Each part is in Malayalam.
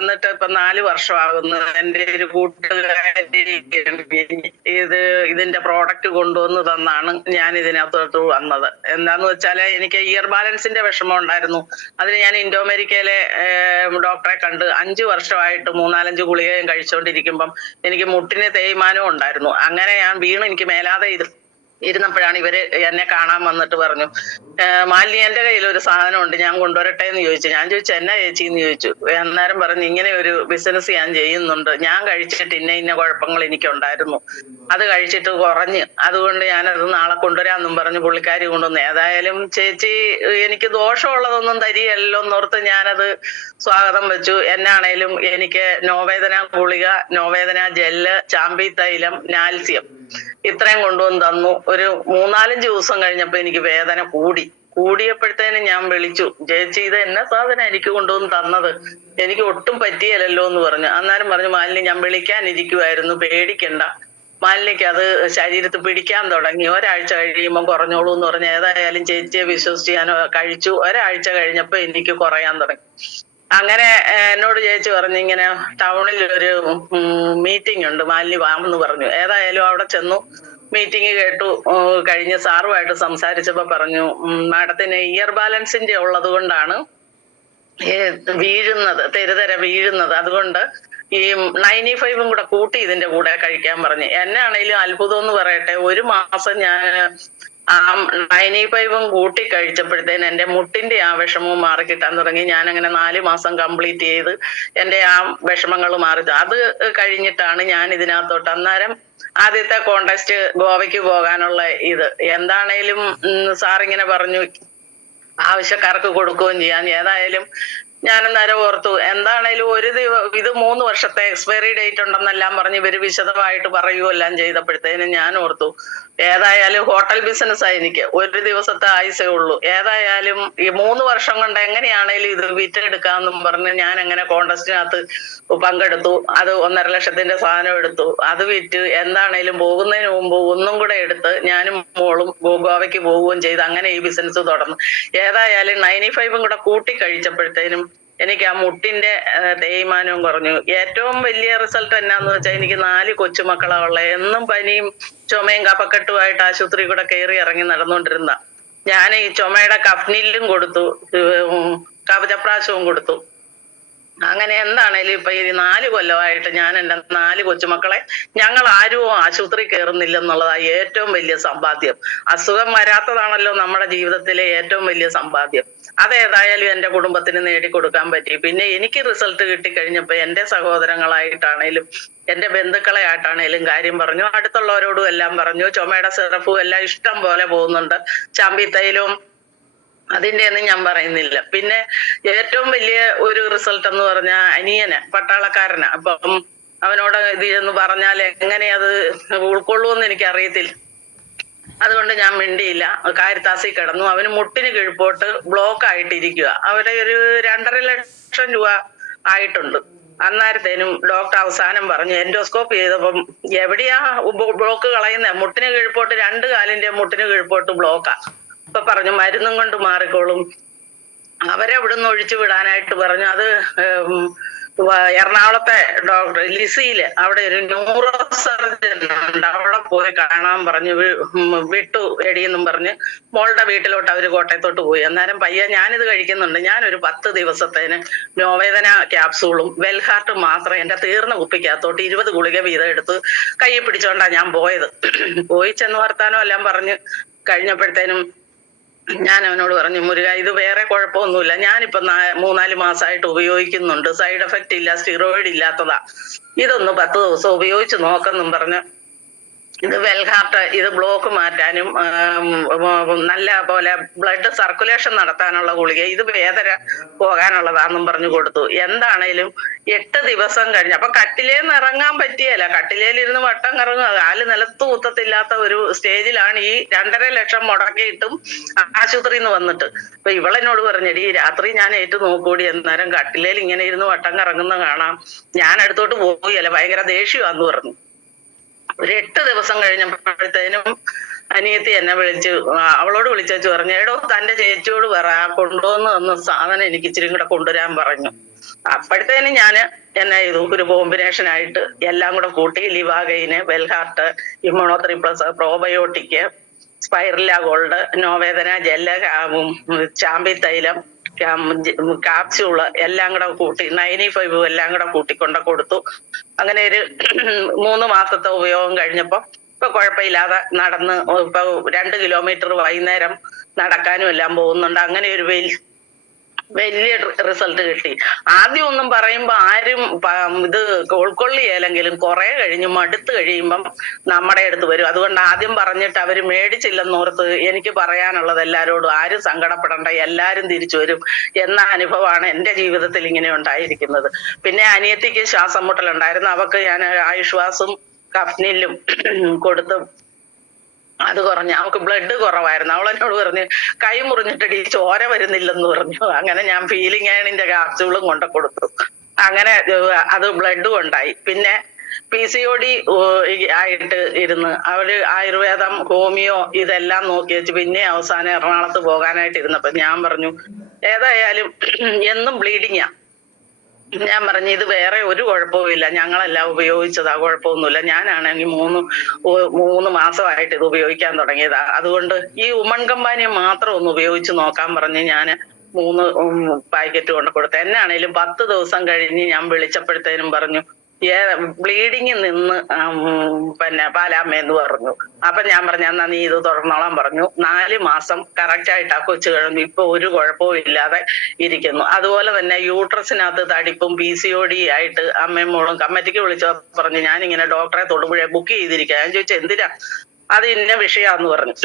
വന്നിട്ട് ഇപ്പൊ 4 വർഷമാകുന്നു. എന്റെ ഒരു കൂട്ടുകാരി ഇതിന്റെ പ്രോഡക്റ്റ് കൊണ്ടുവന്ന് തന്നാണ് ഞാൻ ഇതിനകത്തോട്ട് വന്നത്. എന്താന്ന് വെച്ചാല് എനിക്ക് ഇയർ ബാലൻസിന്റെ വിഷമം ഉണ്ടായിരുന്നു. അതിന് ഞാൻ ഇൻഡോഅമേരിക്കയിലെ ഡോക്ടറെ കണ്ട് 5 വർഷമായിട്ട് 3-4 ഗുളികയും കഴിച്ചുകൊണ്ടിരിക്കുമ്പം എനിക്ക് മുട്ടിന് തേയ്മാനവും ഉണ്ടായിരുന്നു. അങ്ങനെ ഞാൻ വീണ് എനിക്ക് മേലാതെ ഇരുന്നപ്പോഴാണ് ഇവര് എന്നെ കാണാൻ വന്നിട്ട് പറഞ്ഞു, മാലിനി എന്റെ കയ്യിൽ ഒരു സാധനം ഉണ്ട്, ഞാൻ കൊണ്ടുവരട്ടെ എന്ന് ചോദിച്ചു. ഞാൻ ചോദിച്ചു എന്നാ ചേച്ചി എന്ന് ചോദിച്ചു. അന്നേരം പറഞ്ഞു ഇങ്ങനെ ഒരു ബിസിനസ് ഞാൻ ചെയ്യുന്നുണ്ട്, ഞാൻ കഴിച്ചിട്ട് ഇന്ന കുഴപ്പങ്ങൾ എനിക്കുണ്ടായിരുന്നു, അത് കഴിച്ചിട്ട് കുറഞ്ഞ്, അതുകൊണ്ട് ഞാനത് നാളെ കൊണ്ടുവരാമെന്നും പറഞ്ഞു പുള്ളിക്കാരി കൊണ്ടുവന്നു. ഏതായാലും ചേച്ചി എനിക്ക് ദോഷമുള്ളതൊന്നും തരികയല്ലോ എന്നോർത്ത് ഞാനത് സ്വാഗതം വെച്ചു. എന്നാണേലും എനിക്ക് നോവേദന ഗുളിക, നോവേദന ജെല്ല്, ചാമ്പി തൈലം, നാൽസ്യം ഇത്രയും കൊണ്ടുവന്ന് തന്നു. ഒരു 3-4 ദിവസം കഴിഞ്ഞപ്പോ എനിക്ക് വേദന കൂടിയപ്പോഴത്തേനും ഞാൻ വിളിച്ചു, ചേച്ചി ഇത് എന്നാ സാധനം എനിക്ക് കൊണ്ടുവന്ന് തന്നത്, എനിക്ക് ഒട്ടും പറ്റിയല്ലോ എന്ന് പറഞ്ഞു. അന്നേരം പറഞ്ഞു, മാലിനി ഞാൻ വിളിക്കാനിരിക്കുവായിരുന്നു, പേടിക്കണ്ട, മാലിനിക്ക് അത് ശരീരത്തിൽ പിടിക്കാൻ തുടങ്ങി, ഒരാഴ്ച കഴിയുമ്പോൾ കുറഞ്ഞോളൂ എന്ന് പറഞ്ഞു. ഏതായാലും ചേച്ചിയെ വിശ്വസിച്ച് ഞാൻ കഴിച്ചു. ഒരാഴ്ച കഴിഞ്ഞപ്പോ എനിക്ക് കുറയാൻ തുടങ്ങി. അങ്ങനെ എന്നോട് ചേച്ചി പറഞ്ഞു ഇങ്ങനെ ടൗണിൽ ഒരു മീറ്റിംഗ് ഉണ്ട്, മാലിനി വാമെന്ന് പറഞ്ഞു. ഏതായാലും അവിടെ ചെന്നു, മീറ്റിംഗ് കേട്ടു. കഴിഞ്ഞ് സാറുമായിട്ട് സംസാരിച്ചപ്പോ പറഞ്ഞു, മാഡത്തിന് ഇയർ ബാലൻസിന്റെ ഉള്ളത് കൊണ്ടാണ് തെരുതര വീഴുന്നത്, അതുകൊണ്ട് ഈ 95 കൂടെ കൂട്ടി ഇതിന്റെ കൂടെ കഴിക്കാൻ പറഞ്ഞു. എന്നാണേലും അത്ഭുതം എന്ന് പറയട്ടെ, 1 മാസം ഞാൻ 95 കൂട്ടി കഴിച്ചപ്പോഴത്തേന് എന്റെ മുട്ടിന്റെ ആ വിഷമവും മാറി കിട്ടാൻ തുടങ്ങി. ഞാൻ അങ്ങനെ 4 മാസം കംപ്ലീറ്റ് ചെയ്ത് എന്റെ ആ വിഷമങ്ങൾ മാറി. അത് കഴിഞ്ഞിട്ടാണ് ഞാൻ ഇതിനകത്തോട്ട് അന്നേരം ആദ്യത്തെ കോണ്ടസ്റ്റ് ഗോവയ്ക്ക് പോകാനുള്ള ഇത്. എന്താണേലും സാറിങ്ങനെ പറഞ്ഞു ആവശ്യക്കാർക്ക് കൊടുക്കുകയും ചെയ്യാൻ. ഏതായാലും ഞാനന്നേരം ഓർത്തു, എന്താണേലും ഇത് 3 വർഷത്തെ എക്സ്പയറി ഡേറ്റ് ഉണ്ടെന്നെല്ലാം പറഞ്ഞ് ഇവര് വിശദമായിട്ട് പറയുകയെല്ലാം ചെയ്തപ്പോഴത്തേനും ഞാൻ ഓർത്തു, ഏതായാലും ഹോട്ടൽ ബിസിനസ്സായി എനിക്ക് 1 ദിവസത്തെ ആയുസേ ഉള്ളൂ, ഏതായാലും ഈ 3 വർഷം കൊണ്ട് എങ്ങനെയാണേലും ഇത് വിറ്റെടുക്കാമെന്നും പറഞ്ഞ് ഞാൻ അങ്ങനെ കോണ്ടസ്റ്റിനകത്ത് പങ്കെടുത്തു. അത് 1.5 ലക്ഷത്തിന്റെ സാധനം എടുത്തു, അത് വിറ്റ് എന്താണേലും പോകുന്നതിന് മുമ്പ് ഒന്നും കൂടെ എടുത്ത് ഞാനും മോളും ഗോവയ്ക്ക് പോവുകയും ചെയ്ത് അങ്ങനെ ഈ ബിസിനസ് തുടർന്നു. ഏതായാലും 95 കൂടെ കൂട്ടി കഴിച്ചപ്പോഴത്തേനും എനിക്ക് ആ മുട്ടിന്റെ തേയ്മാനവും കുറഞ്ഞു. ഏറ്റവും വലിയ റിസൾട്ട് എന്നാന്ന് വെച്ചാൽ എനിക്ക് 4 കൊച്ചുമക്കളാ ഉള്ളത്. എന്നും പനിയും ചുമയും കഫക്കെട്ടുമായിട്ട് ആശുപത്രി കൂടെ കയറി ഇറങ്ങി നടന്നുകൊണ്ടിരുന്ന ഞാൻ ഈ ചുമയുടെ കഫ്നിലും കൊടുത്തു, കവചപ്രാശവും കൊടുത്തു. അങ്ങനെ എന്താണേലും ഇപ്പൊ ഈ 4 കൊല്ലമായിട്ട് ഞാൻ എന്റെ 4 കൊച്ചുമക്കളെ ഞങ്ങൾ ആരും ആശുപത്രി കയറുന്നില്ലെന്നുള്ളതാണ് ഏറ്റവും വലിയ സമ്പാദ്യം. അസുഖം വരാത്തതാണല്ലോ നമ്മുടെ ജീവിതത്തിലെ ഏറ്റവും വലിയ സമ്പാദ്യം. അതേതായാലും എന്റെ കുടുംബത്തിന് നേടിക്കൊടുക്കാൻ പറ്റി. പിന്നെ എനിക്ക് റിസൾട്ട് കിട്ടിക്കഴിഞ്ഞപ്പോ എന്റെ സഹോദരങ്ങളായിട്ടാണേലും എന്റെ ബന്ധുക്കളെ ആയിട്ടാണേലും കാര്യം പറഞ്ഞു, അടുത്തുള്ളവരോടും എല്ലാം പറഞ്ഞു. ചുമയുടെ സിറപ്പും എല്ലാം ഇഷ്ടം പോലെ പോകുന്നുണ്ട്, ചാമ്പി തൈലവും അതിന്റെ ഒന്നും ഞാൻ പറയുന്നില്ല. പിന്നെ ഏറ്റവും വലിയ ഒരു റിസൾട്ട് എന്ന് പറഞ്ഞാൽ അനിയന് പട്ടാളക്കാരനാ. അപ്പം അവനോട് ഇത് എന്ന് പറഞ്ഞാൽ എങ്ങനെ അത് ഉൾക്കൊള്ളൂന്ന് എനിക്ക് അറിയത്തില്ല. അതുകൊണ്ട് ഞാൻ മിണ്ടിയില്ല, കാരിത്താസി കിടന്നു. അവന് മുട്ടിന് കീഴ്പോട്ട് ബ്ലോക്ക് ആയിട്ടിരിക്കുക. അവിടെ ഒരു 2.5 ലക്ഷം രൂപ ആയിട്ടുണ്ട്. അന്നേരത്തേനും ഡോക്ടർ അവസാനം പറഞ്ഞു, എൻഡോസ്കോപ്പ് ചെയ്തപ്പം എവിടെയാ ബ്ലോക്ക് കളയുന്നേ, മുട്ടിന് കീഴ്പോട്ട് 2 കാലിന്റെ മുട്ടിന് കീഴ്പോട്ട് ബ്ലോക്കാ. ഇപ്പൊ പറഞ്ഞു മരുന്നും കൊണ്ട് മാറിക്കോളും. അവരെ ഇവിടുന്ന് ഒഴിച്ചു വിടാനായിട്ട് പറഞ്ഞു. അത് എറണാകുളത്തെ ഡോക്ടർ ലിസിയില് അവിടെ ഒരു ന്യൂറോ സർജൻ ഉണ്ട്, അവിടെ പോയി കാണാൻ പറഞ്ഞു. വിട്ടു എടിയെന്നും പറഞ്ഞ് മോളുടെ വീട്ടിലോട്ട് അവര് കോട്ടയത്തോട്ട് പോയി. അന്നേരം പയ്യ ഞാനിത് കഴിക്കുന്നുണ്ട്. ഞാനൊരു 10 ദിവസത്തേന് നോവേദന ക്യാപ്സൂളും വെൽഹാർട്ടും മാത്രം എന്റെ തീർന്ന കുപ്പിക്കകത്തോട്ട് 20 ഗുളിക വീതം എടുത്ത് കൈ പിടിച്ചോണ്ടാ ഞാൻ പോയത്. പോയി ചെന്ന് വർത്താനം എല്ലാം പറഞ്ഞ് കഴിഞ്ഞപ്പോഴത്തേനും ഞാൻ അവനോട് പറഞ്ഞു, മുരുക ഇത് വേറെ കുഴപ്പമൊന്നുമില്ല, ഞാനിപ്പോ 3-4 മാസമായിട്ട് ഉപയോഗിക്കുന്നുണ്ട്, സൈഡ് എഫക്റ്റ് ഇല്ല, സ്റ്റിറോയിഡ് ഇല്ലാത്തതാ, ഇതൊന്ന് 10 ദിവസം ഉപയോഗിച്ച് നോക്കെന്നും പറഞ്ഞ് ഇത് വെൽഹാർട്ട്, ഇത് ബ്ലോക്ക് മാറ്റാനും നല്ല പോലെ ബ്ലഡ് സർക്കുലേഷൻ നടത്താനുള്ള ഗുളിക, ഇത് വേദന പോകാനുള്ളതാന്നും പറഞ്ഞു കൊടുത്തു. എന്താണേലും 8 ദിവസം കഴിഞ്ഞ് അപ്പൊ കട്ടിലേന്ന് ഇറങ്ങാൻ പറ്റിയല്ല, കട്ടിലേലിരുന്ന് വട്ടം കറങ്ങുക, കാല് നിലത്ത് കുത്തത്തില്ലാത്ത ഒരു സ്റ്റേജിലാണ് ഈ 2.5 ലക്ഷം മുടക്കിയിട്ടും ആശുപത്രിയിൽ നിന്ന് വന്നിട്ട്. അപ്പൊ ഇവളെന്നോട് പറഞ്ഞടി രാത്രി ഞാൻ ഏറ്റു നോക്കൂടി, അന്നേരം കട്ടിലേൽ ഇങ്ങനെ ഇരുന്ന് വട്ടം കറങ്ങുന്ന കാണാം, ഞാൻ അടുത്തോട്ട് പോവുകയല്ല, ഭയങ്കര ദേഷ്യമാന്ന് പറഞ്ഞു. ഒരു 8 ദിവസം കഴിഞ്ഞപ്പോഴത്തേനും അനിയത്തി എന്നെ വിളിച്ച് അവളോട് വിളിച്ചു പറഞ്ഞു, എടോ തന്റെ ചേച്ചിയോട് പറ കൊണ്ടുവന്ന് തന്ന സാധനം എനിക്ക് ഇച്ചിരി കൂടെ കൊണ്ടുവരാൻ പറഞ്ഞു. അപ്പോഴത്തേനും ഞാന് എന്നെ ചെയ്തു, ഒരു കോമ്പിനേഷൻ ആയിട്ട് എല്ലാം കൂടെ കൂട്ടി ലിവാഗൈന്, വെൽഹാർട്ട്, ഇമ്മ്യൂണോ 3+, പ്രോബയോട്ടിക്, സ്പൈറല ഗോൾഡ്, നോവേദന ജെല്ല്, ചാമ്പി തൈലം, കാപ്സ്യൂള് എല്ലാം കൂടെ കൂട്ടി 95 എല്ലാം കൂടെ കൂട്ടിക്കൊണ്ട് കൊടുത്തു. അങ്ങനെ ഒരു 3 മാസത്തെ ഉപയോഗം കഴിഞ്ഞപ്പോ ഇപ്പൊ കുഴപ്പമില്ലാതെ നടന്ന് ഇപ്പൊ 2 കിലോമീറ്റർ വൈകുന്നേരം നടക്കാനും എല്ലാം പോകുന്നുണ്ട്. അങ്ങനെ ഒരു വലിയ റിസൾട്ട് കിട്ടി. ആദ്യം ഒന്നും പറയുമ്പോ ആരും ഇത് ഉൾക്കൊള്ളിയേലെങ്കിലും കുറെ കഴിഞ്ഞ് മടുത്ത് കഴിയുമ്പം നമ്മുടെ അടുത്ത് വരും. അതുകൊണ്ട് ആദ്യം പറഞ്ഞിട്ട് അവര് മേടിച്ചില്ലെന്നോർത്ത് എനിക്ക് പറയാനുള്ളത് എല്ലാരോടും ആരും സങ്കടപ്പെടണ്ട, എല്ലാരും തിരിച്ചു വരും എന്ന അനുഭവമാണ് എന്റെ ജീവിതത്തിൽ ഇങ്ങനെ ഉണ്ടായിരിക്കുന്നത്. പിന്നെ അനിയത്തിക്ക് ശ്വാസം മുട്ടലുണ്ടായിരുന്നു. അവക്ക് ഞാൻ ആയുഷ്വാസും കഫ്നിലും കൊടുത്ത് അത് കുറഞ്ഞു. അവൾക്ക് ബ്ലഡ് കുറവായിരുന്നു. അവൾ എന്നോട് പറഞ്ഞു, കൈ മുറിഞ്ഞിട്ടടി ചോര വരുന്നില്ലെന്ന് പറഞ്ഞു. അങ്ങനെ ഞാൻ ഫീലിംഗ് അയണിന്റെ കാപ്സ്യൂളും കൊണ്ട് കൊടുത്തു. അങ്ങനെ അത് ബ്ലഡും ഉണ്ടായി. പിന്നെ PCOD ആയിട്ട് ഇരുന്ന് അവര് ആയുർവേദം, ഹോമിയോ ഇതെല്ലാം നോക്കി വെച്ച് പിന്നെ അവസാനം എറണാകുളത്ത് പോകാനായിട്ട് ഇരുന്നപ്പോ ഞാൻ പറഞ്ഞു, ഏതായാലും എന്നും ബ്ലീഡിങ്ങാ. ഞാൻ പറഞ്ഞു, ഇത് വേറെ ഒരു കുഴപ്പവുമില്ല, ഞങ്ങളെല്ലാം ഉപയോഗിച്ചതാ, കുഴപ്പമൊന്നുമില്ല. ഞാനാണെങ്കിൽ മൂന്ന് മാസമായിട്ട് ഇത് ഉപയോഗിക്കാൻ തുടങ്ങിയതാ. അതുകൊണ്ട് ഈ ഉമൺ കമ്പാനിയെ മാത്രം ഒന്ന് ഉപയോഗിച്ച് നോക്കാൻ പറഞ്ഞ് ഞാൻ 3 പാക്കറ്റ് കൊണ്ട് കൊടുത്തു. എന്നാണേലും 10 ദിവസം കഴിഞ്ഞ് ഞാൻ വിളിച്ചപ്പോഴത്തേനും പറഞ്ഞു, ബ്ലീഡിങ് നിന്ന് പിന്നെ പാലാമ്മയെന്ന് പറഞ്ഞു. അപ്പൊ ഞാൻ പറഞ്ഞു, എന്നാ നീ ഇത് തുടർന്നോളാൻ പറഞ്ഞു. 4 മാസം കറക്റ്റ് ആയിട്ട് ആ കൊച്ചു കഴിഞ്ഞു. ഇപ്പൊ ഒരു കുഴപ്പവും ഇല്ലാതെ ഇരിക്കുന്നു. അതുപോലെ തന്നെ യൂട്രസിനകത്ത് തടിപ്പും PCOD ആയിട്ട് അമ്മയും മോളും കമ്മിറ്റിക്ക് വിളിച്ചു പറഞ്ഞു, ഞാനിങ്ങനെ ഡോക്ടറെ തൊടുപുഴ ബുക്ക് ചെയ്തിരിക്കുക. ഞാൻ ചോദിച്ചു, എന്തിനാ? അത് ഇന്ന വിഷയാന്ന് പറഞ്ഞു.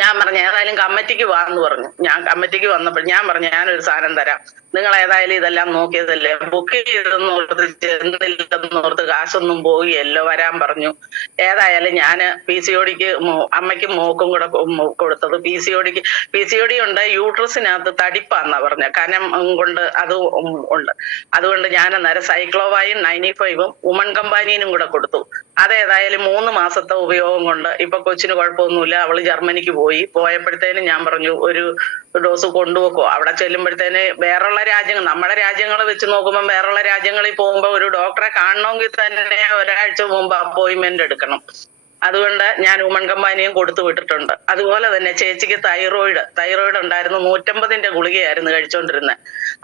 ഞാൻ പറഞ്ഞു, ഏതായാലും കമ്മിറ്റിക്ക് വാന്ന് പറഞ്ഞു. ഞാൻ കമ്മിറ്റിക്ക് വന്നപ്പോൾ ഞാൻ പറഞ്ഞു, ഞാനൊരു സാധനം തരാം, നിങ്ങൾ ഏതായാലും ഇതെല്ലാം നോക്കിയതല്ലേ, ബുക്ക് ചെയ്തെന്നോർത്ത് ചെന്നില്ലെന്നോർത്ത് കാശൊന്നും പോവുകയല്ലോ, വരാൻ പറഞ്ഞു. ഏതായാലും ഞാൻ PCODക്ക് അമ്മയ്ക്കും മോക്കും കൂടെ കൊടുത്തത്. PCOD ഉണ്ട്, യൂട്രസിനകത്ത് തടിപ്പാന്നാ പറഞ്ഞ, കനം കൊണ്ട് അത് ഉണ്ട്. അതുകൊണ്ട് ഞാൻ അന്നേരം സൈക്ലോവായും 95 ഉമൺ കമ്പാനിയനും കൂടെ കൊടുത്തു. അതേതായാലും 3 മാസത്തെ ഉപയോഗം കൊണ്ട് ഇപ്പൊ കൊച്ചിന് കുഴപ്പമൊന്നുമില്ല. അവള് ജർമ്മനിക്ക് പോയപ്പോഴത്തേനും ഞാൻ പറഞ്ഞു, ഒരു ഡോസ് കൊണ്ടുപോക്കോ. അവിടെ ചെല്ലുമ്പോഴത്തേന് വേറുള്ള രാജ്യങ്ങൾ, നമ്മുടെ രാജ്യങ്ങൾ വെച്ച് നോക്കുമ്പോൾ വേറുള്ള രാജ്യങ്ങളിൽ പോകുമ്പോൾ ഒരു ഡോക്ടറെ കാണണമെങ്കിൽ തന്നെ ഒരാഴ്ച മുമ്പ് അപ്പോയിന്റ്മെന്റ് എടുക്കണം. അതുകൊണ്ട് ഞാൻ ഉമൺ കമ്പാനിയും കൊടുത്തു വിട്ടിട്ടുണ്ട്. അതുപോലെ തന്നെ ചേച്ചിക്ക് തൈറോയിഡ് ഉണ്ടായിരുന്നു. 150ന്റെ ഗുളികയായിരുന്നു കഴിച്ചോണ്ടിരുന്നത്.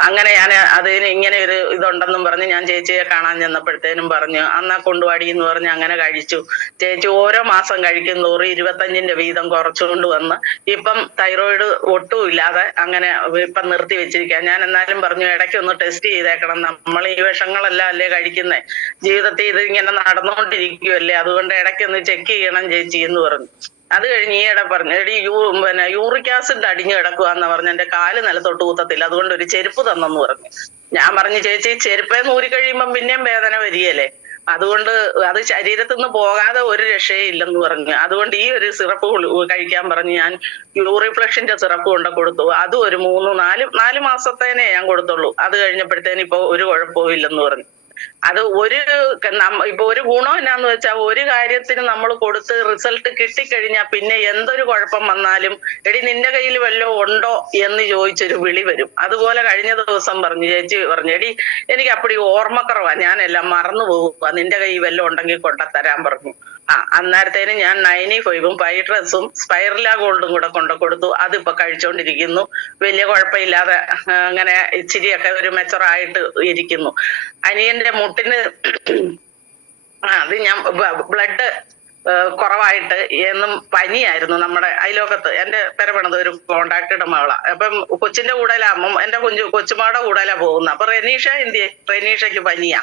അങ്ങനെ ഞാൻ അതിന് ഇങ്ങനെ ഒരു ഇതുണ്ടെന്നും പറഞ്ഞ് ഞാൻ ചേച്ചിയെ കാണാൻ ചെന്നപ്പോഴത്തേനും പറഞ്ഞു, അന്നാ കൊണ്ടുപാടി എന്ന് പറഞ്ഞ് അങ്ങനെ കഴിച്ചു. ചേച്ചി ഓരോ മാസം കഴിക്കും തോറും 25ന്റെ വീതം കുറച്ചുകൊണ്ട് വന്ന് ഇപ്പം തൈറോയിഡ് ഒട്ടും ഇല്ലാതെ അങ്ങനെ ഇപ്പം നിർത്തി വെച്ചിരിക്കുക. ഞാൻ എന്നാലും പറഞ്ഞു, ഇടയ്ക്ക് ഒന്ന് ടെസ്റ്റ് ചെയ്തേക്കണം, നമ്മൾ ഈ വിഷങ്ങളെല്ലാം അല്ലേ കഴിക്കുന്നേ, ജീവിതത്തിൽ ഇത് ഇങ്ങനെ നടന്നുകൊണ്ടിരിക്കുവല്ലേ, അതുകൊണ്ട് ഇടയ്ക്കൊന്ന് ചെക്ക് ചെയ്യണം ചേച്ചി എന്ന് പറഞ്ഞു. അത് കഴിഞ്ഞ് ഈയിടെ പറഞ്ഞു, എടി പിന്നെ യൂറിക് ആസിഡ് അടിഞ്ഞു കിടക്കുവാന്ന് പറഞ്ഞ് എന്റെ കാല് നിലത്തൊട്ട് കുത്തത്തില്ല, അതുകൊണ്ട് ഒരു ചെരുപ്പ് തന്നെന്ന് പറഞ്ഞു. ഞാൻ പറഞ്ഞു, ചേച്ചി ചെരുപ്പേ നൂരി കഴിയുമ്പം പിന്നെയും വേദന വരികയല്ലേ, അതുകൊണ്ട് അത് ശരീരത്തിൽ നിന്ന് പോകാതെ ഒരു രക്ഷയും ഇല്ലെന്ന് പറഞ്ഞു. അതുകൊണ്ട് ഈ ഒരു സിറപ്പ് കഴിക്കാൻ പറഞ്ഞ് ഞാൻ യൂറിഫ്ലക്ഷിന്റെ സിറപ്പ് കൊണ്ട് കൊടുത്തു. അതും ഒരു 4 മാസത്തേനെ ഞാൻ കൊടുത്തുള്ളൂ. അത് കഴിഞ്ഞപ്പോഴത്തേന് ഇപ്പൊ ഒരു കുഴപ്പവും ഇല്ലെന്ന് പറഞ്ഞു. അത് ഇപ്പൊ ഒരു ഗുണം എന്നാന്ന് വെച്ചാൽ, ഒരു കാര്യത്തിന് നമ്മൾ കൊടുത്ത് റിസൾട്ട് കിട്ടിക്കഴിഞ്ഞാൽ പിന്നെ എന്തൊരു കുഴപ്പം വന്നാലും എടി നിന്റെ കയ്യിൽ വല്ലതും ഉണ്ടോ എന്ന് ചോദിച്ചൊരു വിളി വരും. അതുപോലെ കഴിഞ്ഞ ദിവസം ചേച്ചി പറഞ്ഞു, എടി എനിക്ക് അപ്പടി ഓർമ്മക്കുറവാ, ഞാനെല്ലാം മറന്നു പോകുക, നിന്റെ കയ്യിൽ വല്ലതും ഉണ്ടെങ്കിൽ കൊണ്ടുതരാൻ പറഞ്ഞു. അന്നേരത്തേനും ഞാൻ 95 പൈട്രസും സ്പൈറല ഗോൾഡും കൂടെ കൊടുത്തു. അതിപ്പോ കഴിച്ചോണ്ടിരിക്കുന്നു. വലിയ കുഴപ്പമില്ലാതെ അങ്ങനെ ഇച്ചിരിയൊക്കെ ഒരു മെച്ചറായിട്ട് ഇരിക്കുന്നു. അനിയന്റെ മുട്ടിന് അത് ഞാൻ ബ്ലഡ് കുറവായിട്ട് എന്നും പനിയായിരുന്നു. നമ്മുടെ അയലോക്കത്ത് എന്റെ പെരപണത് ഒരു കോണ്ടാക്ട് മകളാ. അപ്പം കൊച്ചിന്റെ കൂടെലാകുമ്പം എന്റെ കൊച്ചുമാടെ കൂടെലാ പോകുന്നത്. അപ്പൊ റെനീഷയ്ക്ക് പനിയാ.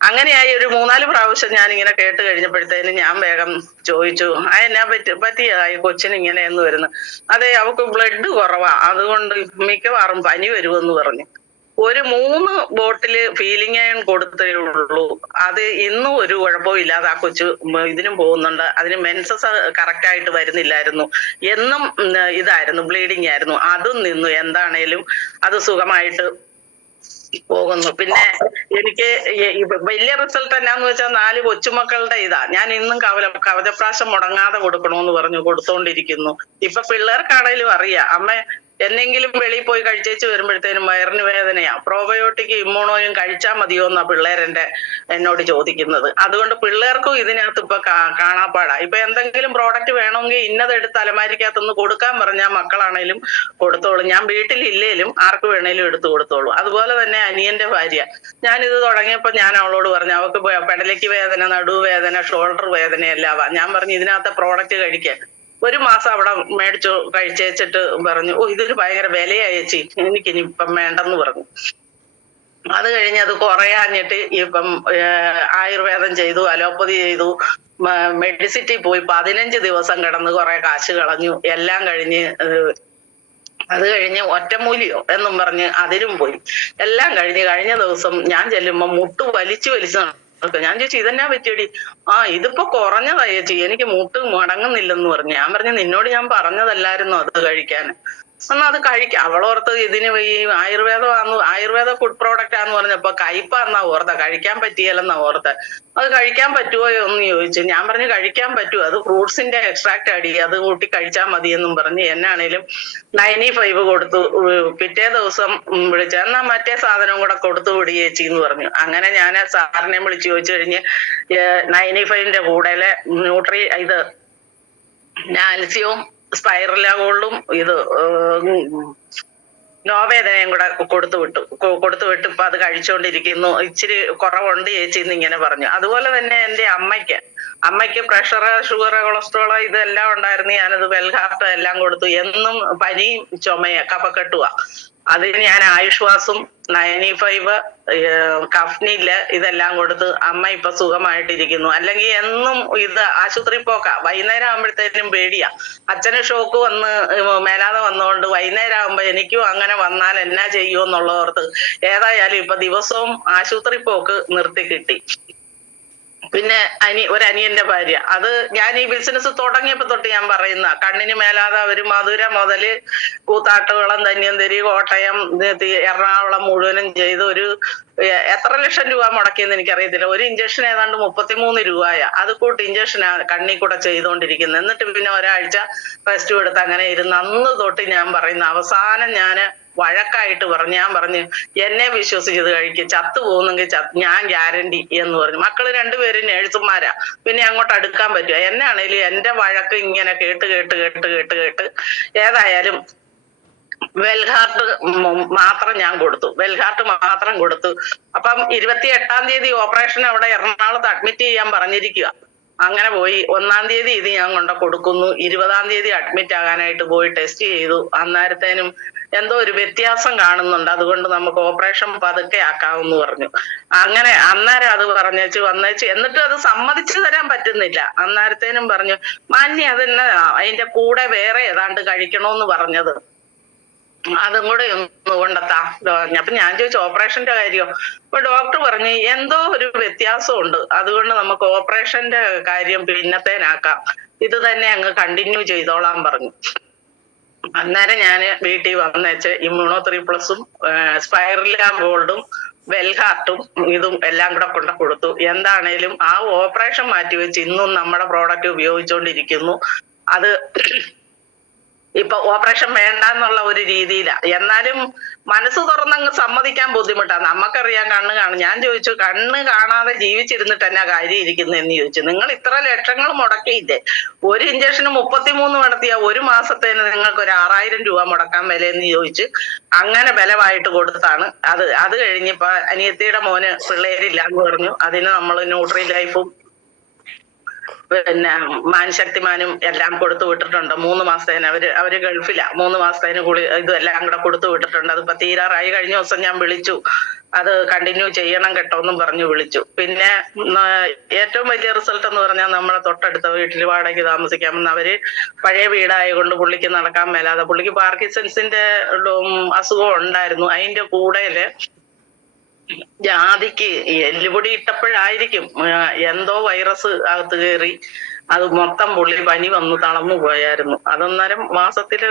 അങ്ങനെയായി ഒരു 3-4 പ്രാവശ്യം ഞാൻ ഇങ്ങനെ കേട്ട് കഴിഞ്ഞപ്പോഴത്തേനും ഞാൻ വേഗം ചോദിച്ചു, എന്നാ പറ്റിയതായി കൊച്ചിന് ഇങ്ങനെയെന്ന് വരുന്നു. അതെ, അവക്ക് ബ്ലഡ് കുറവാ, അതുകൊണ്ട് മിക്കവാറും പനി വരുമെന്ന് പറഞ്ഞു. ഒരു 3 ബോട്ടില് ഫീലിംഗ് അയൺ കൊടുത്തേ ഉള്ളൂ. അത് ഇന്നും ഒരു കുഴപ്പവും ഇല്ലാതെ ആ കൊച്ചു ഇതിനും പോകുന്നുണ്ട്. അതിന് മെൻസസ് കറക്റ്റ് ആയിട്ട് വരുന്നില്ലായിരുന്നു. എന്നും ഇതായിരുന്നു, ബ്ലീഡിങ് ആയിരുന്നു. അതും നിന്നു. എന്താണേലും അത് സുഖമായിട്ട് പോകുന്നു. പിന്നെ എനിക്ക് വലിയ റിസൾട്ട് എന്നാന്ന് വെച്ചാൽ 4 കൊച്ചുമക്കളുടെ ഇതാ. ഞാൻ ഇന്നും കവചപ്രാശം മുടങ്ങാതെ കൊടുക്കണോന്ന് പറഞ്ഞു കൊടുത്തോണ്ടിരിക്കുന്നു. ഇപ്പൊ പിള്ളേർക്കാണേലും അറിയാം അമ്മ എന്നെങ്കിലും വെളിയിൽ പോയി കഴിച്ചേച്ച് വരുമ്പോഴത്തേനും വയറിന് വേദനയാ, പ്രോബയോട്ടിക് ഇമ്മ്യൂണോയും കഴിച്ചാൽ മതിയോ എന്നാ പിള്ളേരെന്റെ എന്നോട് ചോദിക്കുന്നത്. അതുകൊണ്ട് പിള്ളേർക്കും ഇതിനകത്ത് ഇപ്പൊ കാണാപ്പാടാ. ഇപ്പൊ എന്തെങ്കിലും പ്രോഡക്റ്റ് വേണമെങ്കിൽ ഇന്നത് എടുത്ത് അലമാരിക്കകത്തൊന്ന് കൊടുക്കാൻ പറഞ്ഞാൽ മക്കളാണേലും കൊടുത്തോളും. ഞാൻ വീട്ടിലില്ലേലും ആർക്ക് വേണേലും എടുത്തു കൊടുത്തോളൂ. അതുപോലെ തന്നെ അനിയന്റെ ഭാര്യ, ഞാനിത് തുടങ്ങിയപ്പോ ഞാൻ അവളോട് പറഞ്ഞു അവക്ക് പെടലിക്ക് വേദന, നടുവേദന, ഷോൾഡർ വേദനയെല്ലാം. ഞാൻ പറഞ്ഞു ഇതിനകത്തെ പ്രോഡക്റ്റ് കഴിക്കാൻ. ഒരു മാസം അവിടെ മേടിച്ചു കഴിച്ചേച്ചിട്ട് പറഞ്ഞു, ഓ ഇതിന് ഭയങ്കര വിലയാ ചേച്ചി, എനിക്കിനി ഇപ്പം വേണ്ടെന്ന് പറഞ്ഞു. അത് കഴിഞ്ഞ് അത് കുറയാഞ്ഞിട്ട് ഇപ്പം ആയുർവേദം ചെയ്തു, അലോപ്പതി ചെയ്തു, മെഡിസിറ്റി പോയി 15 ദിവസം കിടന്ന് കുറെ കാശ് കളഞ്ഞു. എല്ലാം കഴിഞ്ഞ് അത് കഴിഞ്ഞ് ഒറ്റമൂലിയോ എന്നും പറഞ്ഞ് അതിലും പോയി. എല്ലാം കഴിഞ്ഞ ദിവസം ഞാൻ ചെല്ലുമ്പോ മുട്ട് വലിച്ചു ഞാൻ ചോദിച്ചു ഇതെന്നാ പറ്റിയടി? ഇതിപ്പോ കുറഞ്ഞതാ ചേച്ചി, എനിക്ക് മുട്ട് മടങ്ങുന്നില്ലെന്ന് പറഞ്ഞു. ഞാൻ പറഞ്ഞു നിന്നോട് ഞാൻ പറഞ്ഞതല്ലായിരുന്നു അത് കഴിക്കാൻ, എന്നാ അത് കഴിക്കാം. അവളോർത്ത് ഇതിന് ഈ ആയുർവേദ ഫുഡ് പ്രോഡക്റ്റ് ആന്ന് പറഞ്ഞപ്പോ കയ്പാന്നാ ഓർത്ത, കഴിക്കാൻ പറ്റിയല്ലെന്നാ ഓർത്ത. അത് കഴിക്കാൻ പറ്റുമോ എന്ന് ചോദിച്ചു. ഞാൻ പറഞ്ഞു കഴിക്കാൻ പറ്റുമോ, അത് ഫ്രൂട്ട്സിന്റെ എക്സ്ട്രാക്ട് അടി, അത് കൂട്ടി കഴിച്ചാൽ മതി എന്നും പറഞ്ഞ് എന്നാണേലും 95 കൊടുത്തു. പിറ്റേ ദിവസം വിളിച്ച എന്നാ മറ്റേ സാധനം കൂടെ കൊടുത്തു വിടി ചേച്ചി എന്ന് പറഞ്ഞു. അങ്ങനെ ഞാൻ സാറിനെ വിളിച്ചു ചോദിച്ചു കഴിഞ്ഞ് 95ന്റെ കൂടെ ന്യൂട്രി ഇത് നാൽസ്യവും സ്പൈറല ഗോൾഡും ഇത് നോവേദനയും കൂടെ കൊടുത്തു വിട്ടു. ഇപ്പൊ അത് കഴിച്ചുകൊണ്ടിരിക്കുന്നു. ഇച്ചിരി കുറവുണ്ട് ചേച്ചി എന്ന് ഇങ്ങനെ പറഞ്ഞു. അതുപോലെ തന്നെ എന്റെ അമ്മയ്ക്ക് പ്രഷർ, ഷുഗർ, കൊളസ്ട്രോൾ ഇതെല്ലാം ഉണ്ടായിരുന്നു. ഞാനത് വെൽഹാർട്ട് എല്ലാം കൊടുത്തു. എന്നും പനിയും ചുമയ കഫക്കെട്ടുവാ. അതിന് ഞാൻ ആയുഷ്വാസും 95 കഫ്നില് ഇതെല്ലാം കൊടുത്ത് അമ്മ ഇപ്പൊ സുഖമായിട്ടിരിക്കുന്നു. അല്ലെങ്കിൽ എന്നും ഇത് ആശുപത്രി പോക്കാ. വൈകുന്നേരം ആകുമ്പോഴത്തേനും പേടിയാ. അച്ഛന് ഷോക്ക് വന്ന് മേലാതെ വന്നുകൊണ്ട് വൈകുന്നേരം ആകുമ്പോ എനിക്കും അങ്ങനെ വന്നാൽ എന്നാ ചെയ്യുമെന്നുള്ളതോർത്ത് ഏതായാലും ഇപ്പൊ ദിവസവും ആശുപത്രി പോക്ക് നിർത്തി കിട്ടി. പിന്നെ ഒരനിയന്റെ ഭാര്യ, അത് ഞാൻ ഈ ബിസിനസ് തുടങ്ങിയപ്പോ തൊട്ട് ഞാൻ പറയുന്ന, കണ്ണിന് മേലാതെ അവര് മധുര മുതല് കൂത്താട്ടുകുളം, ധന്യന്തിരി, കോട്ടയം, എറണാകുളം മുഴുവനും ചെയ്ത് ഒരു എത്ര ലക്ഷം രൂപ മുടക്കിയെന്ന് എനിക്കറിയത്തില്ല. ഒരു ഇഞ്ചക്ഷൻ ഏതാണ്ട് 33 രൂപയാ. അത് കൂട്ട് ഇഞ്ചക്ഷനാ കണ്ണി കൂടെ ചെയ്തോണ്ടിരിക്കുന്നത്. എന്നിട്ട് പിന്നെ ഒരാഴ്ച റെസ്റ്റ് എടുത്ത് അങ്ങനെ ഇരുന്ന് അന്ന് തൊട്ട് ഞാൻ പറയുന്ന, അവസാനം ഞാന് വഴക്കായിട്ട് ഞാൻ പറഞ്ഞു എന്നെ വിശ്വസിച്ചത് കഴിക്കും, ചത്തു പോകുന്നെങ്കിൽ ഞാൻ ഗ്യാരണ്ടി എന്ന് പറഞ്ഞു. മക്കള് രണ്ടുപേരും നേഴ്സുമാരാ, പിന്നെ അങ്ങോട്ട് അടുക്കാൻ പറ്റുക? എന്നാണേലും എന്റെ വഴക്ക് ഇങ്ങനെ കേട്ട് ഏതായാലും വെൽഹാർട്ട് മാത്രം കൊടുത്തു. അപ്പം 28-ാം തീയതി ഓപ്പറേഷൻ അവിടെ എറണാകുളത്ത് അഡ്മിറ്റ് ചെയ്യാൻ പറഞ്ഞിരിക്കുക. അങ്ങനെ പോയി 1-ാം തീയതി ഇത് ഞാൻ കൊണ്ട് കൊടുക്കുന്നു. 20-ാം തീയതി അഡ്മിറ്റ് ആകാനായിട്ട് പോയി ടെസ്റ്റ് ചെയ്തു. അന്നേരത്തേനും എന്തോ ഒരു വ്യത്യാസം കാണുന്നുണ്ട്, അതുകൊണ്ട് നമുക്ക് ഓപ്പറേഷൻ പതുക്കെ ആക്കാമെന്ന് പറഞ്ഞു. അങ്ങനെ അന്നേരം അത് വന്നേച്ച് എന്നിട്ട് അത് സമ്മതിച്ചു തരാൻ പറ്റുന്നില്ല. അന്നേരത്തേനും പറഞ്ഞു മാന്യ അതെന്നാ അതിന്റെ കൂടെ വേറെ ഏതാണ്ട് കഴിക്കണോന്ന് പറഞ്ഞത്, അതും കൂടെ ഒന്ന് കൊണ്ടെത്താ. അപ്പൊ ഞാൻ ചോദിച്ചു ഓപ്പറേഷന്റെ കാര്യം. അപ്പൊ ഡോക്ടർ പറഞ്ഞു എന്തോ ഒരു വ്യത്യാസമുണ്ട്, അതുകൊണ്ട് നമുക്ക് ഓപ്പറേഷന്റെ കാര്യം പിന്നത്തേനാക്കാം, ഇത് തന്നെ അങ്ങ് കണ്ടിന്യൂ ചെയ്തോളാൻ പറഞ്ഞു. അന്നേരം ഞാൻ വീട്ടിൽ വന്നേച്ച് ഇമ്മ്യൂണോ 3+ഉം സ്പൈറല ഗോൾഡും വെൽഹാർട്ടും ഇതും എല്ലാം കൂടെ കൊണ്ട് കൊടുത്തു. എന്താണേലും ആ ഓപ്പറേഷൻ മാറ്റിവെച്ച് ഇന്നും നമ്മുടെ പ്രോഡക്റ്റ് ഉപയോഗിച്ചുകൊണ്ടിരിക്കുന്നു. അത് ഇപ്പൊ ഓപ്പറേഷൻ വേണ്ടെന്നുള്ള ഒരു രീതിയിലാ. എന്നാലും മനസ്സ് തുറന്നങ്ങ് സമ്മതിക്കാൻ ബുദ്ധിമുട്ടാണ്. നമുക്കറിയാം കണ്ണ് കാണും. ഞാൻ ചോദിച്ചു കണ്ണ് കാണാതെ ജീവിച്ചിരുന്നിട്ട് എന്നാ കാര്യം ഇരിക്കുന്നതെന്ന് ചോദിച്ചു. നിങ്ങൾ ഇത്ര ലക്ഷങ്ങൾ മുടക്കിയില്ലേ, ഒരു ഇഞ്ചക്ഷന് 33 നടത്തിയ ഒരു മാസത്തേന് നിങ്ങൾക്ക് ഒരു 6000 രൂപ മുടക്കാൻ വിലയെന്ന് ചോദിച്ച് അങ്ങനെ ബലമായിട്ട് കൊടുത്താണ്. അത് കഴിഞ്ഞിപ്പോ അനിയത്തിയുടെ മോന് പിള്ളേരില്ലാന്ന് പറഞ്ഞു. അതിന് നമ്മൾ ന്യൂട്രി ലൈഫും പിന്നെ മാൻശക്തിമാനും എല്ലാം കൊടുത്തു വിട്ടിട്ടുണ്ട്. 3 മാസത്തേന് അവര് ഗൾഫിലാ. 3 മാസത്തേന് ഇതും എല്ലാം കൂടെ കൊടുത്തു വിട്ടിട്ടുണ്ട്. അതിപ്പോ തീരാറായി. കഴിഞ്ഞ ദിവസം ഞാൻ വിളിച്ചു, അത് കണ്ടിന്യൂ ചെയ്യണം കേട്ടോ എന്നും പറഞ്ഞു വിളിച്ചു. പിന്നെ ഏറ്റവും വലിയ റിസൾട്ട് എന്ന് പറഞ്ഞാൽ നമ്മളെ തൊട്ടടുത്ത വീട്ടിൽ വാടകയ്ക്ക് താമസിക്കാമെന്ന്, അവര് പഴയ വീടായതുകൊണ്ട് പുള്ളിക്ക് നടക്കാൻ മേലാതെ, പുള്ളിക്ക് പാർക്കിൻസൺസിന്റെ അസുഖം ഉണ്ടായിരുന്നു. അതിന്റെ കൂടെയില് ജാതിക്ക് എല്ലുപൊടി ഇട്ടപ്പോഴായിരിക്കും എന്തോ വൈറസ് അകത്ത് കയറി അത് മൊത്തം പുള്ളി പനി വന്നു തളർന്നു പോയായിരുന്നു. അതന്നേരം മാസത്തില്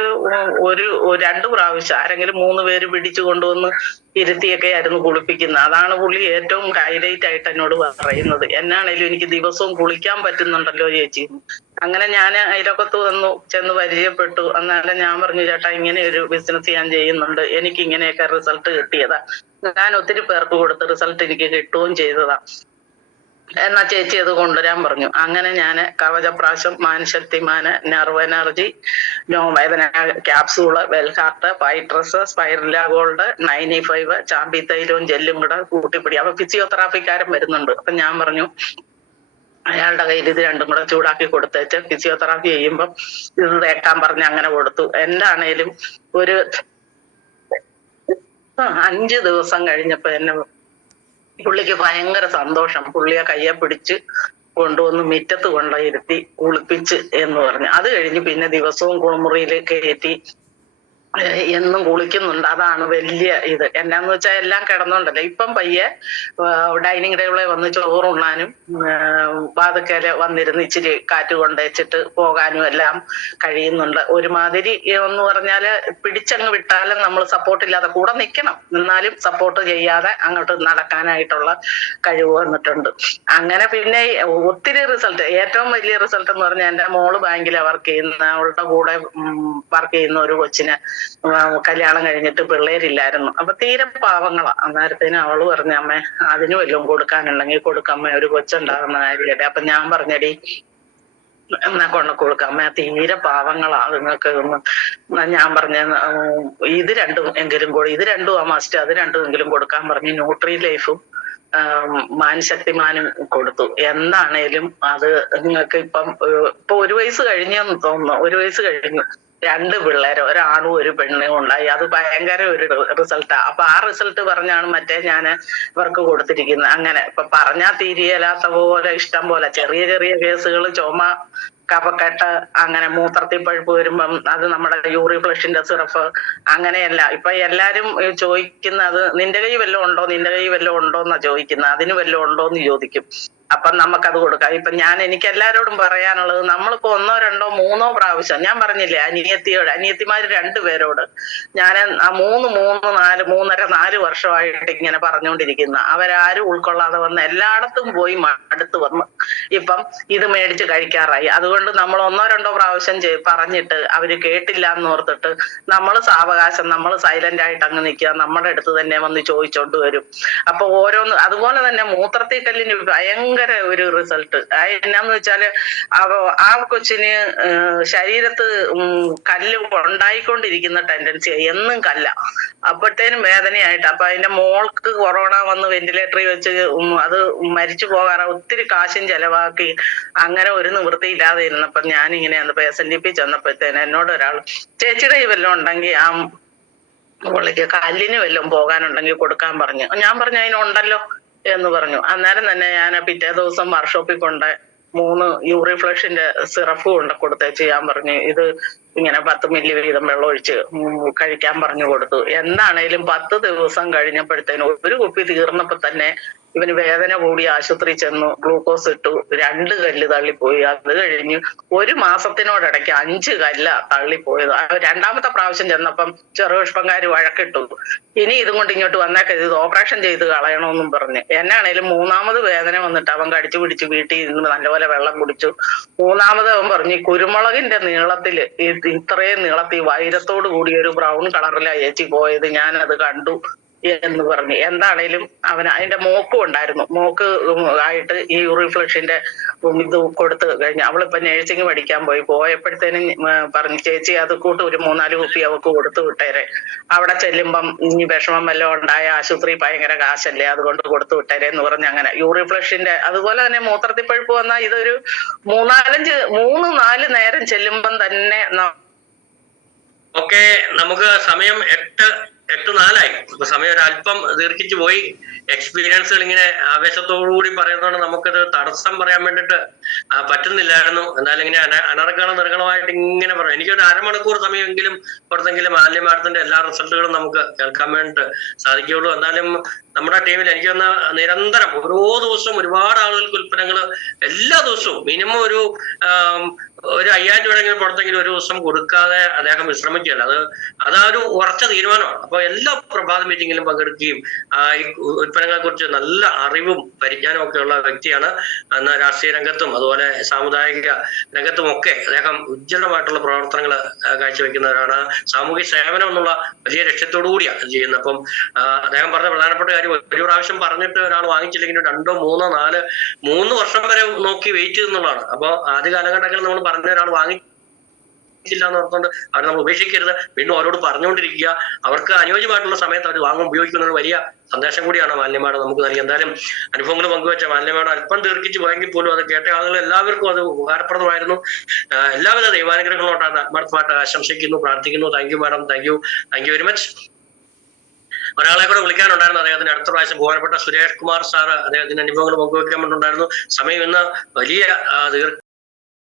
ഒരു 2 പ്രാവശ്യം ആരെങ്കിലും 3 പേര് പിടിച്ചു കൊണ്ടുവന്ന് ഇരുത്തിയൊക്കെ ആയിരുന്നു കുളിപ്പിക്കുന്നത്. അതാണ് പുള്ളി ഏറ്റവും ഹൈലൈറ്റ് ആയിട്ട് എന്നോട് പറയുന്നത്. എന്നാണേലും എനിക്ക് ദിവസവും കുളിക്കാൻ പറ്റുന്നുണ്ടല്ലോ ചേച്ചി. അങ്ങനെ ഞാൻ അയലൊക്കത്ത് ചെന്ന് പരിചയപ്പെട്ടു. അന്നേരം ഞാൻ പറഞ്ഞു, ചേട്ടാ ഇങ്ങനെ ഒരു ബിസിനസ് ഞാൻ ചെയ്യുന്നുണ്ട്, എനിക്ക് ഇങ്ങനെയൊക്കെ റിസൾട്ട് കിട്ടിയതാ, ഞാൻ ഒത്തിരി പേർക്ക് കൊടുത്ത് റിസൾട്ട് എനിക്ക് കിട്ടുകയും ചെയ്തതാ, എന്നാ ചേച്ചി അത് കൊണ്ടുവരാൻ പറഞ്ഞു. അങ്ങനെ ഞാൻ കവചപ്രാശം, മാനശക്തിമാന്, നെർവ് എനർജി, നോവേദന ക്യാപ്സൂള്, വെൽഹാർട്ട്, ഫൈട്രസ്, സ്പൈറല ഗോൾഡ്, 95 ചാമ്പി തൈലവും ജെല്ലും കൂടെ കൂട്ടിപ്പിടി. അപ്പൊ ഫിസിയോതെറാപ്പിക്കാരൻ വരുന്നുണ്ട്. അപ്പൊ ഞാൻ പറഞ്ഞു അയാളുടെ കയ്യിൽ ഇത് രണ്ടും കൂടെ ചൂടാക്കി കൊടുത്തേച്ച് ഫിസിയോതെറാപ്പി ചെയ്യുമ്പം ഇത് തേക്കാൻ പറഞ്ഞ് അങ്ങനെ കൊടുത്തു. എന്താണേലും ഒരു 5 ദിവസം കഴിഞ്ഞപ്പോ എന്നെ പുള്ളിക്ക് ഭയങ്കര സന്തോഷം. പുള്ളിയെ കയ്യെ പിടിച്ച് കൊണ്ടുവന്ന് മുറ്റത്ത് കൊണ്ടിരുത്തി കുളിപ്പിച്ച് എന്ന് പറഞ്ഞു. അത് കഴിഞ്ഞ് പിന്നെ ദിവസവും കുളിമുറിയിൽ കയറ്റി എന്നും കുളിക്കുന്നുണ്ട്. അതാണ് വലിയ ഇത്. എന്നാന്ന് വെച്ചാൽ എല്ലാം കിടന്നോണ്ടല്ലോ. ഇപ്പം പയ്യെ ഡൈനിങ് ടേബിളിൽ വന്ന് ചോറുണ്ണാനും വാതുക്കല് വന്നിരുന്ന് ഇച്ചിരി കാറ്റ് കൊണ്ടേച്ചിട്ട് പോകാനും എല്ലാം കഴിയുന്നുണ്ട്. ഒരുമാതിരി എന്ന് പറഞ്ഞാല് പിടിച്ചങ്ങ് വിട്ടാലും നമ്മൾ സപ്പോർട്ടില്ലാതെ കൂടെ നിൽക്കണം, എന്നാലും സപ്പോർട്ട് ചെയ്യാതെ അങ്ങോട്ട് നടക്കാനായിട്ടുള്ള കഴിവ് വന്നിട്ടുണ്ട്. അങ്ങനെ പിന്നെ ഒത്തിരി റിസൾട്ട്, ഏറ്റവും വലിയ റിസൾട്ട് എന്ന് പറഞ്ഞാൽ എന്റെ മോള് ബാങ്കിലാണ് വർക്ക് ചെയ്യുന്ന, അവളുടെ കൂടെ വർക്ക് ചെയ്യുന്ന ഒരു കൊച്ചിനെ കല്യാണം കഴിഞ്ഞിട്ട് പിള്ളേരില്ലായിരുന്നു. അപ്പൊ തീരെ പാവങ്ങളാ. അന്നേരത്തേനും അവള് പറഞ്ഞ, അമ്മേ അതിന് വല്ലതും കൊടുക്കാനുണ്ടെങ്കിൽ കൊടുക്കമ്മേ, ഒരു കൊച്ചുണ്ടാകുന്ന കാര്യമല്ലേ. അപ്പൊ ഞാൻ പറഞ്ഞടി എന്നാ കൊണ്ട് കൊടുക്കാം, തീരെ പാവങ്ങളാ നിങ്ങൾക്ക് ഒന്ന്. ഞാൻ പറഞ്ഞ ഇത് രണ്ടും എങ്കിലും ഇത് രണ്ടും ആ മസ്റ്റ്, അത് രണ്ടും എങ്കിലും കൊടുക്കാൻ പറഞ്ഞു. ന്യൂട്രി ലൈഫും മാനശക്തിമാനും കൊടുത്തു. എന്താണേലും അത് നിങ്ങൾക്ക് ഇപ്പൊ 1 വയസ്സ് കഴിഞ്ഞെന്ന് തോന്നുന്നു. 1 വയസ്സ് കഴിഞ്ഞു. 2 പിള്ളേര്, ഒരാണും ഒരു പെണ്ണും ഉണ്ടായി. അത് ഭയങ്കര ഒരു റിസൾട്ടാ. അപ്പൊ ആ റിസൾട്ട് പറഞ്ഞാണ് മറ്റേ ഞാൻ ഇവർക്ക് കൊടുത്തിരിക്കുന്നത്. അങ്ങനെ ഇപ്പൊ പറഞ്ഞാൽ തീരെയല്ലാത്ത പോലെ ഇഷ്ടം പോലെ ചെറിയ ചെറിയ കേസുകൾ, ചുമ, കഫക്കെട്ട്, അങ്ങനെ മൂത്രത്തിൽ പഴുപ്പ് വരുമ്പം അത് നമ്മുടെ യൂറി ഫ്ലഷിന്റെ സിറപ്പ്, അങ്ങനെയല്ല. ഇപ്പൊ എല്ലാരും ചോദിക്കുന്നത് നിന്റെ കൈ വല്ലതും ഉണ്ടോ, നിന്റെ കൈ വല്ലതും ഉണ്ടോന്നാ ചോദിക്കുന്നത്. അതിന് വല്ലതും ഉണ്ടോന്ന് ചോദിക്കും. അപ്പം നമുക്കത് കൊടുക്കാം. ഇപ്പൊ എനിക്ക് എല്ലാരോടും പറയാനുള്ളത്, നമ്മളിപ്പോ 1, 2, 3 പ്രാവശ്യം, ഞാൻ പറഞ്ഞില്ലേ അനിയത്തിമാര് 2 പേരോട് ഞാൻ 3, 4 വർഷമായിട്ട് ഇങ്ങനെ പറഞ്ഞുകൊണ്ടിരിക്കുന്ന, അവരാരും ഉൾക്കൊള്ളാതെ വന്ന് എല്ലായിടത്തും പോയി മടുത്ത് വന്ന് ഇപ്പം ഇത് മേടിച്ച് കഴിക്കാറായി. അതുകൊണ്ട് നമ്മൾ 1, 2 പ്രാവശ്യം പറഞ്ഞിട്ട് അവര് കേട്ടില്ല എന്ന് ഓർത്തിട്ട് നമ്മൾ സാവകാശം, നമ്മൾ സൈലന്റ് ആയിട്ട് അങ്ങ് നിൽക്കുക, നമ്മുടെ അടുത്ത് തന്നെ വന്ന് ചോദിച്ചോണ്ട് വരും. അപ്പൊ ഓരോന്ന് അതുപോലെ തന്നെ മൂത്രത്തിൽ കല്ലിന് ഭയങ്കര ഒരു റിസൾട്ട്. എന്നാന്ന് വെച്ചാല് ആ കൊച്ചിന് ശരീരത്ത് കല്ല് ഉണ്ടായിക്കൊണ്ടിരിക്കുന്ന ടെൻഡൻസി, എന്നും കല്ല. അപ്പോഴത്തേനും വേദനയായിട്ട്. അപ്പൊ അതിന്റെ മോൾക്ക് കൊറോണ വന്ന് വെന്റിലേറ്ററിൽ വെച്ച് അത് മരിച്ചു പോകാറ, ഒത്തിരി കാശും ചെലവാക്കി. അങ്ങനെ ഒരു നിവൃത്തിയില്ലാതെ ഇരുന്നപ്പോ ഞാനിങ്ങനെ SNDP ചെന്നപ്പോഴത്തേന് എന്നോട് ഒരാൾ, ചേച്ചിയുടെ ഈ വല്ലതും ഉണ്ടെങ്കിൽ ആ പുള്ളിക്ക് കല്ലിന് വല്ലതും പോകാനുണ്ടെങ്കിൽ കൊടുക്കാൻ പറഞ്ഞു. ഞാൻ പറഞ്ഞു അതിനുണ്ടല്ലോ എന്ന് പറഞ്ഞു. അന്നേരം തന്നെ ഞാൻ പിറ്റേ ദിവസം വർക്ക്ഷോപ്പിൽ കൊണ്ട് 3 യൂറി ഫ്ലഷിന്റെ സിറപ്പ് കൊണ്ട് കൊടുത്തേച്ച് ഞാൻ പറഞ്ഞു, ഇത് ഇങ്ങനെ 10 മില്ലി വീതം വെള്ളം ഒഴിച്ച് കഴിക്കാൻ പറഞ്ഞു കൊടുത്തു. എന്താണേലും 10 ദിവസം കഴിഞ്ഞപ്പോഴത്തേനും ഒരു കുപ്പി തീർന്നപ്പോ തന്നെ ഇവന് വേദന കൂടി ആശുപത്രി ചെന്നു, ഗ്ലൂക്കോസ് ഇട്ടു, 2 കല്ല് തള്ളിപ്പോയി. അത് കഴിഞ്ഞ് 1 മാസത്തിനോടിടയ്ക്ക് 5 കല്ല തള്ളിപ്പോയത്. 2ാമത്തെ പ്രാവശ്യം ചെന്നപ്പം ചെറുപുഷ്പങ്കാര് വഴക്കിട്ടു, ഇനി ഇതും കൊണ്ട് ഇങ്ങോട്ട് വന്നേക്കരുത്, ഇത് ഓപ്പറേഷൻ ചെയ്ത് കളയണമെന്നും പറഞ്ഞ്. എന്നാണേലും 3ാമത് വേദന വന്നിട്ട് അവൻ കടിച്ചു പിടിച്ച് വീട്ടിൽ ഇരുന്ന് നല്ലപോലെ വെള്ളം കുടിച്ചു. 3ാമത് അവൻ പറഞ്ഞു, കുരുമുളകിന്റെ നീളത്തില് ഇത്രയും നീളത്തിൽ വൈരത്തോട് കൂടി ഒരു ബ്രൗൺ കളറിലാ ചേച്ചി പോയത്, ഞാനത് കണ്ടു എന്ന് പറഞ്ഞു. എന്താണേലും അവന് അതിന്റെ മോക്കും ഉണ്ടായിരുന്നു. മോക്ക് ആയിട്ട് ഈ യൂറി ഫ്ലഷിന്റെ ഇത് കൊടുത്ത് കഴിഞ്ഞു. അവളിപ്പോ നേഴ്സിംഗ് പഠിക്കാൻ പോയപ്പോഴത്തേനും പറഞ്ഞു, ചേച്ചി അത് കൂട്ട് ഒരു 3-4 കുപ്പി അവക്ക് കൊടുത്തു വിട്ടേരെ, അവിടെ ചെല്ലുമ്പം ഇനി വിഷമം വല്ലതും ഉണ്ടായ ആശുപത്രി ഭയങ്കര കാശല്ലേ, അതുകൊണ്ട് കൊടുത്തു വിട്ടേരെ എന്ന് പറഞ്ഞ്. അങ്ങനെ യൂറി ഫ്ലഷിന്റെ അതുപോലെ തന്നെ മൂത്രത്തിൽ പഴുപ്പ് വന്നാൽ ഇതൊരു 3-4 നേരം ചെല്ലുമ്പം തന്നെ. ഓക്കെ, നമുക്ക് സമയം 8:04 ഇപ്പൊ സമയം ഒരു അല്പം ദീർഘിച്ചു പോയി. എക്സ്പീരിയൻസുകൾ ഇങ്ങനെ ആവേശത്തോടുകൂടി പറയുന്നതുകൊണ്ട് നമുക്കത് തടസ്സം പറയാൻ വേണ്ടിട്ട് പറ്റുന്നില്ലായിരുന്നു. എന്നാലും ഇങ്ങനെ നിർഗളമായിട്ട് ഇങ്ങനെ പറയാം. എനിക്കൊരു 1/2 മണിക്കൂർ സമയമെങ്കിലും പുറത്തെങ്കിലും ആല്യമാഡത്തിന്റെ എല്ലാ റിസൾട്ടുകളും നമുക്ക് കേൾക്കാൻ വേണ്ടിട്ട് സാധിക്കുകയുള്ളൂ. എന്തായാലും നമ്മുടെ ടീമിൽ എനിക്ക് വന്ന നിരന്തരം ഓരോ ദിവസവും ഒരുപാട് ആളുകൾക്ക് ഉൽപ്പന്നങ്ങൾ എല്ലാ ദിവസവും മിനിമം ഒരു 5,000 രൂപയെങ്കിലും പുറത്തെങ്കിലും ഒരു ദിവസം കൊടുക്കാതെ അദ്ദേഹം വിശ്രമിക്കുകയല്ല. അതാ ഒരു ഉറച്ച തീരുമാനമാണ്. അപ്പൊ എല്ലാ പ്രഭാത മീറ്റിങ്ങിലും പങ്കെടുക്കുകയും ഈ ഉൽപ്പന്നങ്ങളെ കുറിച്ച് നല്ല അറിവും പരിജ്ഞാനവും ഒക്കെ ഉള്ള വ്യക്തിയാണ്. അന്ന് രാഷ്ട്രീയ രംഗത്തും അതുപോലെ സാമുദായിക രംഗത്തും ഒക്കെ അദ്ദേഹം ഉജ്ജ്വലമായിട്ടുള്ള പ്രവർത്തനങ്ങൾ കാഴ്ചവെക്കുന്നവരാണ്. സാമൂഹ്യ സേവനം എന്നുള്ള വലിയ ലക്ഷ്യത്തോടു കൂടിയാണ് ചെയ്യുന്നത്. അപ്പം അദ്ദേഹം പറഞ്ഞ പ്രധാനപ്പെട്ട കാര്യം, ഒരു പ്രാവശ്യം പറഞ്ഞിട്ട് ഒരാൾ വാങ്ങിച്ചില്ലെങ്കിൽ 2, 3, 4, 3 വർഷം വരെ നോക്കി വെയിറ്റ് ചെയ്യുന്നുള്ളതാണ്. അപ്പൊ ആദ്യ കാലഘട്ടങ്ങളിൽ നമ്മൾ പറഞ്ഞ ഒരാൾ വാങ്ങിച്ചില്ല എന്ന് ഓർത്തുകൊണ്ട് അവർ നമ്മൾ ഉപേക്ഷിക്കരുത്. വീണ്ടും അവരോട് പറഞ്ഞുകൊണ്ടിരിക്കുക. അവർക്ക് അനുയോജ്യമായിട്ടുള്ള സമയത്ത് അവർ വാങ്ങും ഉപയോഗിക്കുന്ന ഒരു വലിയ സന്ദേശം കൂടിയാണ് മാലിന്യമാട് നമുക്ക് നൽകി. എന്തായാലും അനുഭവങ്ങൾ പങ്കുവെച്ച മാലിന്യമാട് അല്പം ദീർഘിച്ച് പോയെങ്കിൽ പോലും അത് കേട്ട ആളുകൾ എല്ലാവർക്കും അത് ഉപകാരപ്രദമായിരുന്നു. എല്ലാവിധ ദൈവാനുഗ്രഹങ്ങളോട്ടാണ് ആത്മാർത്ഥമായിട്ട് ആശംസിക്കുന്നു, പ്രാർത്ഥിക്കുന്നു. Thank you madam, thank you very much. ഒരാളെ കൂടെ വിളിക്കാനുണ്ടായിരുന്നു. അദ്ദേഹത്തിന് അടുത്ത പ്രാവശ്യം ബഹുമാനപ്പെട്ട സുരേഷ് കുമാർ സാർ അദ്ദേഹത്തിന്റെ അനുഭവങ്ങൾ പങ്കുവെക്കാൻ വേണ്ടിയിട്ടുണ്ടായിരുന്നു. സമയം ഇന്ന് വലിയ